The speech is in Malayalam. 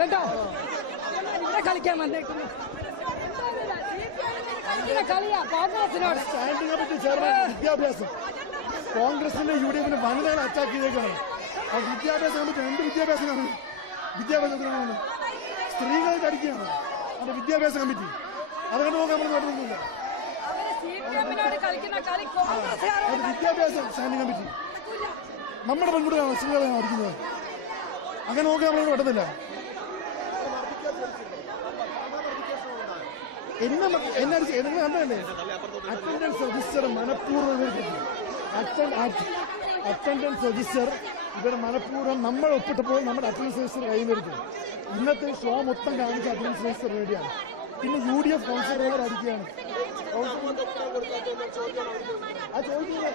കേട്ടോ ഇവിടെ കളിക്കാൻ വന്നേക്കുന്നു കളിയാ കോൺഗ്രസിനോട്. സ്റ്റാൻഡിനെ പറ്റി ചേർന്ന വിദ്യാഭ്യാസം കോൺഗ്രസിന്റെ UDF വനിതകളെ അറ്റാക്ക് ചെയ്തേക്കാണ്. ആ വിദ്യാഭ്യാസം കമ്മിറ്റി എന്ത് വിദ്യാഭ്യാസമാണ്? വിദ്യാഭ്യാസത്തിനാണ് സ്ത്രീകളെ അടിക്കുകയാണ് അതിന്റെ വിദ്യാഭ്യാസ കമ്മിറ്റി. അതുകൊണ്ട് നോക്കാൻ നമ്മൾ നടന്നില്ല. അത് വിദ്യാഭ്യാസ സ്റ്റാൻഡിംഗ് കമ്മിറ്റി നമ്മുടെ പെൺകുട്ടികളാണ് സ്ത്രീകളെ അടിക്കുന്നത്. അങ്ങനെ നോക്കാൻ നമ്മളോട് പറ്റത്തില്ല. എന്നെ കണ്ടല്ലേ അറ്റൻഡൻസ് രജിസ്റ്റർ മനഃപൂർവ്വം അറ്റൻഡൻസ് രജിസ്റ്റർ ഇവരെ മനഃപൂർവ്വം നമ്മൾ ഒപ്പിട്ടപ്പോൾ നമ്മുടെ അറ്റൻഡൻസ് രജിസ്റ്റർ കയ്യിലെടുത്തു. ഇന്നത്തെ ഷോ മൊത്തം കാണിച്ച അറ്റൻഡൻസ് രജിസ്റ്റർ വേണ്ടിയാണ്. പിന്നെ UDF കൗൺസിലർമാർ അടിക്കുകയാണ്. ആ ചോദിക്കുന്നത്